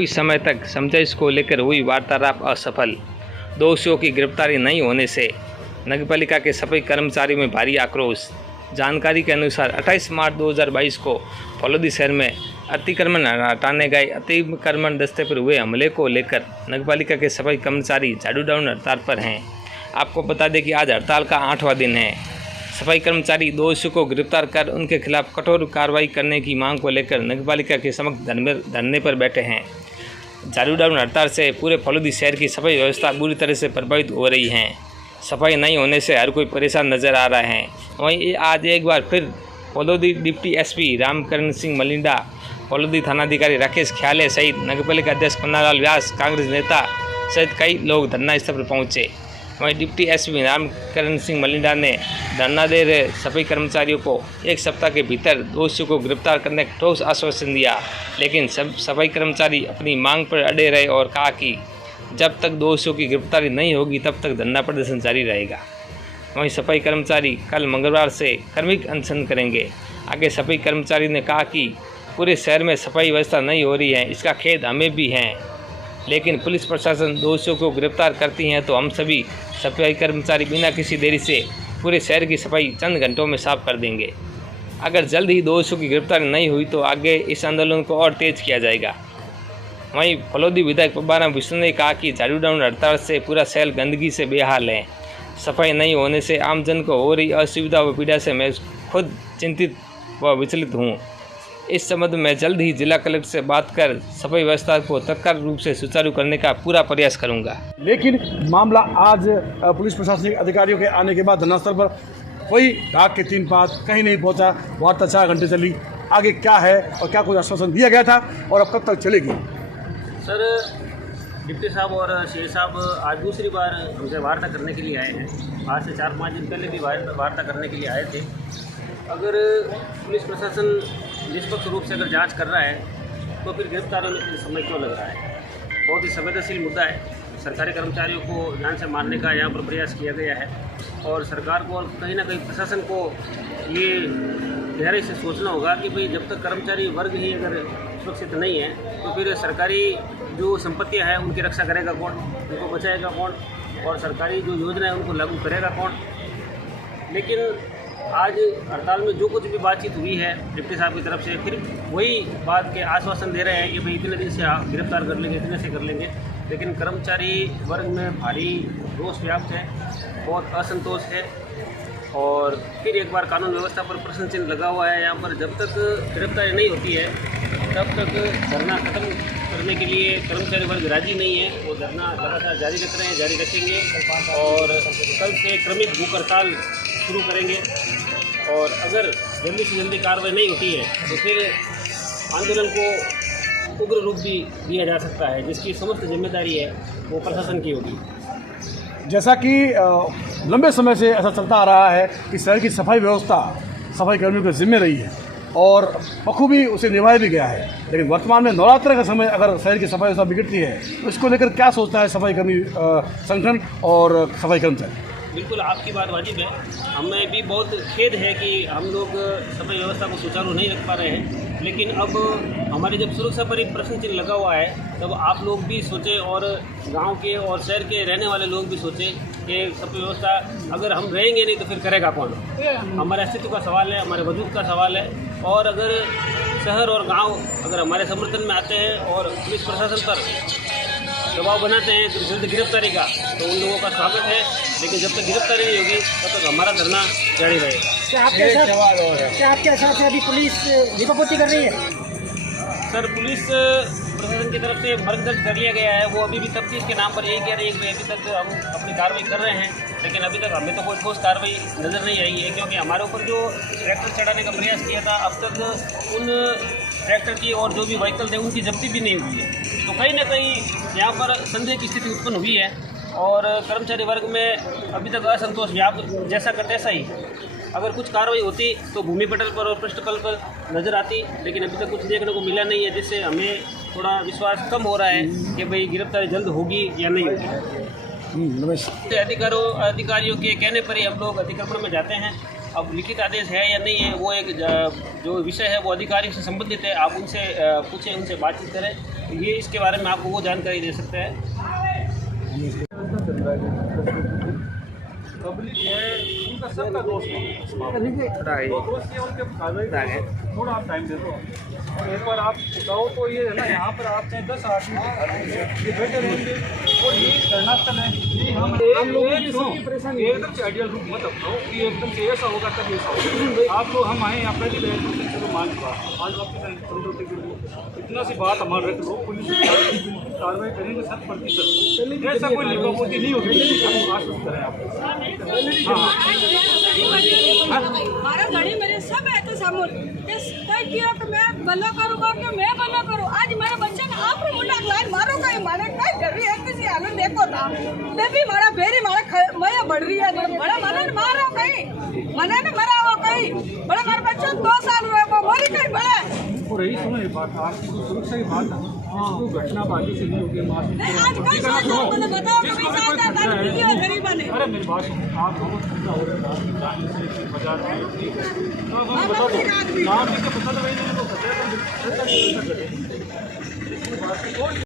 काफ़ी समय तक समझाइश को लेकर हुई वार्तालाप असफल। दोषियों की गिरफ्तारी नहीं होने से नगरपालिका के सफाई कर्मचारियों में भारी आक्रोश। जानकारी के अनुसार 28 मार्च 2022 को फलोदी शहर में अतिक्रमण हटाने गए अतिक्रमण दस्ते पर हुए हमले को लेकर नगरपालिका के सफाई कर्मचारी झाड़ू डाउन हड़ताल पर हैं। आपको बता दें कि आज हड़ताल का 8वां दिन है। सफाई कर्मचारी दोषियों को गिरफ्तार कर उनके खिलाफ कठोर कार्रवाई करने की मांग को लेकर नगरपालिका के समक्ष धरने पर बैठे हैं। झाड़ू डाउन हड़ताल से पूरे फलोदी शहर की सफाई व्यवस्था बुरी तरह से प्रभावित हो रही है। सफाई नहीं होने से हर कोई परेशान नजर आ रहा है। वहीं आज एक बार फिर फलोदी डिप्टी एसपी रामकरण सिंह मलिंडा, फलोदी थानाधिकारी राकेश ख्याले सहित नगरपालिका अध्यक्ष पन्नालाल व्यास, कांग्रेस नेता सहित कई लोग धरना स्थल पर पहुंचे। वहीं डिप्टी एसपी रामकरण सिंह मलिंडा ने धरना दे रहे सफाई कर्मचारियों को 1 सप्ताह के भीतर दोषियों को गिरफ्तार करने का ठोस आश्वासन दिया, लेकिन सब सफाई कर्मचारी अपनी मांग पर अड़े रहे और कहा कि जब तक दोषियों की गिरफ्तारी नहीं होगी तब तक धरना प्रदर्शन जारी रहेगा। वहीं सफाई कर्मचारी कल मंगलवार से कार्मिक अनशन करेंगे। आगे सफाई कर्मचारी ने कहा कि पूरे शहर में सफाई व्यवस्था नहीं हो रही है, इसका खेद हमें भी है, लेकिन पुलिस प्रशासन दोषियों को गिरफ्तार करती है तो हम सभी सफाई कर्मचारी बिना किसी देरी से पूरे शहर की सफाई चंद घंटों में साफ कर देंगे। अगर जल्द ही दोषियों की गिरफ्तारी नहीं हुई तो आगे इस आंदोलन को और तेज किया जाएगा। वहीं फलोदी विधायक पब्बाराम विष्णु ने कहा कि झाड़ू डाउन हड़ताल से पूरा शहर गंदगी से बेहाल है। सफाई नहीं होने से आमजन को हो रही असुविधा व पीड़ा से मैं खुद चिंतित व विचलित हूँ। इस संबंध में जल्द ही जिला कलेक्टर से बात कर सफाई व्यवस्था को तत्काल रूप से सुचारू करने का पूरा प्रयास करूंगा। लेकिन मामला आज पुलिस प्रशासनिक अधिकारियों के आने के बाद धरनास्थल पर वही डाक के 3 पात कहीं नहीं पहुंचा। वार्ता 4 घंटे चली। आगे क्या है और क्या कोई आश्वासन दिया गया था और अब कब तक चलेगी? सर, डिप्टी साहब और शेर साहब आज दूसरी बार हमसे वार्ता करने के लिए आए हैं। आज से 4-5 दिन पहले भी वार्ता करने के लिए आए थे। अगर पुलिस प्रशासन निष्पक्ष रूप से अगर जांच कर रहा है तो फिर गिरफ्तारी में इतना समय क्यों लग रहा है? बहुत ही संवेदनशील मुद्दा है। सरकारी कर्मचारियों को जान से मारने का यहाँ पर प्रयास किया गया है और सरकार को और कहीं ना कहीं प्रशासन को ये गहराई से सोचना होगा कि भाई जब तक कर्मचारी वर्ग ही अगर सुरक्षित नहीं है तो फिर सरकारी जो संपत्तियाँ हैं उनकी रक्षा करेगा कौन, उनको बचाएगा कौन, और सरकारी जो योजना है उनको लागू करेगा कौन। लेकिन आज हड़ताल में जो कुछ भी बातचीत हुई है डिप्टी साहब की तरफ से, फिर वही बात के आश्वासन दे रहे हैं कि भाई इतने दिन से गिरफ्तार कर लेंगे, इतने से कर लेंगे, लेकिन कर्मचारी वर्ग में भारी रोष व्याप्त है, बहुत असंतोष है और फिर एक बार कानून व्यवस्था पर प्रश्न चिन्ह लगा हुआ है। यहाँ पर जब तक गिरफ्तारी नहीं होती है तब तक धरना खत्म करने के लिए कर्मचारी वर्ग राजी नहीं है। वो धरना लगातार जारी रख रहे हैं, जारी रखेंगे और कल से क्रमिक भूख हड़ताल शुरू करेंगे और अगर जल्दी से जल्दी कार्रवाई नहीं होती है तो फिर आंदोलन को उग्र रूप भी दिया जा सकता है, जिसकी समस्त जिम्मेदारी है वो प्रशासन की होगी। जैसा कि लंबे समय से ऐसा चलता आ रहा है कि शहर की सफाई व्यवस्था सफाई कर्मियों की जिम्मे रही है और बखूबी उसे निभाया भी गया है, लेकिन वर्तमान में नवरात्र का समय अगर शहर की सफाई व्यवस्था बिगड़ती है तो इसको लेकर क्या सोचता है सफाई कर्मी संगठन और सफाई कर्मचारी? बिल्कुल आपकी बात वाजिब है। हमें भी बहुत खेद है कि हम लोग सफाई व्यवस्था को सुचारू नहीं रख पा रहे हैं, लेकिन अब हमारे जब सुरक्षा पर एक प्रश्न चिन्ह लगा हुआ है तब आप लोग भी सोचें और गांव के और शहर के रहने वाले लोग भी सोचें कि सफाई व्यवस्था अगर हम रहेंगे नहीं तो फिर करेगा कौन? हमारे अस्तित्व का सवाल है, हमारे वजूद का सवाल है। और अगर शहर और गाँव अगर हमारे समर्थन में आते हैं और पुलिस प्रशासन पर दबाव बनाते हैं तो जल्द गिरफ्तारी का, तो उन लोगों का स्वागत है, लेकिन जब तक गिरफ्तारी नहीं होगी तब तक हमारा धरना जारी रहेगा। क्या आपके हिसाब से अभी पुलिस लिपापोती कर रही है? सर, पुलिस प्रशासन की तरफ से वर्क दर्ज कर लिया गया है। वो अभी भी तफ्तीश के नाम पर यही कह रही है कि अभी तक हम अपनी कार्रवाई कर रहे हैं, लेकिन अभी तक हमें तो कोई ठोस कार्रवाई नज़र नहीं आई है, क्योंकि हमारे ऊपर जो ट्रैक्टर चढ़ाने का प्रयास किया था अब तक उन ट्रैक्टर की और जो भी व्हीकल थे उनकी जब्ती भी नहीं हुई है। तो कहीं ना कहीं यहाँ पर संदेह की स्थिति उत्पन्न हुई है और कर्मचारी वर्ग में अभी तक असंतोष व्याप्त जैसा का तैसा ही। अगर कुछ कार्रवाई होती तो भूमि पटल पर और पृष्ठतल पर नज़र आती, लेकिन अभी तक कुछ देखने को मिला नहीं है, जिससे हमें थोड़ा विश्वास कम हो रहा है कि भाई गिरफ्तारी जल्द होगी या नहीं होगी। अधिकारियों के कहने पर ही हम लोग अतिक्रमण में जाते हैं। अब लिखित आदेश है या नहीं है वो एक जो विषय है वो अधिकारियों से संबंधित है। आप उनसे पूछें, उनसे बातचीत करें। ये इसके बारे में आपको वो जानकारी दे सकते हैं। पब्लिक है उनका सबका दोस्त है, थोड़ा आप टाइम दे दो और एक बार आप बताओ तो ये है ना, यहाँ पर आप चाहे 10 आदमी ये बैठे रहेंगे और ये धरना स्थल है, ये हम एकदम से आइडियल रूप मत अपनाओ कि एकदम से ऐसा होगा तब ऐसा होगा। आप लोग हम आए यहाँ पहली बैठ मान ली बात आज आपके इतना सी बात हमारे रख लो, पुलिस कार्रवाई करेंगे 100%। ऐसा कोई लिपापोती नहीं होगी, हम आश्वस्त करें आपको। मारा घड़ी मेरे सब है तो सामूल किया कि मैं बल्ला करूँगा कि मैं बल्ला करूँ। आज मेरे बच्चे ने आप मुंडा लाइन मारो कहीं मारे कहीं कर रही है किसी हालत देखो था मैं भी मारा बेरी मारा मैं बढ़ रही है बड़ा मना ने मारो कहीं मना ने मरा हो कहीं बड़ा मारे बच्चों 2 साल हुए वो मोरी कहीं बड़े और यही सुनो ये बात आपकी सुरक्षा की बात है, तो घटना बाकी से नहीं होगी। आज कई सोचो मैंने बताओ कि अरे मेरी बात आप बहुत चिंता हो रहा है जाने से बाजार में बता दो नाम लिख के बता दो भाई नहीं तो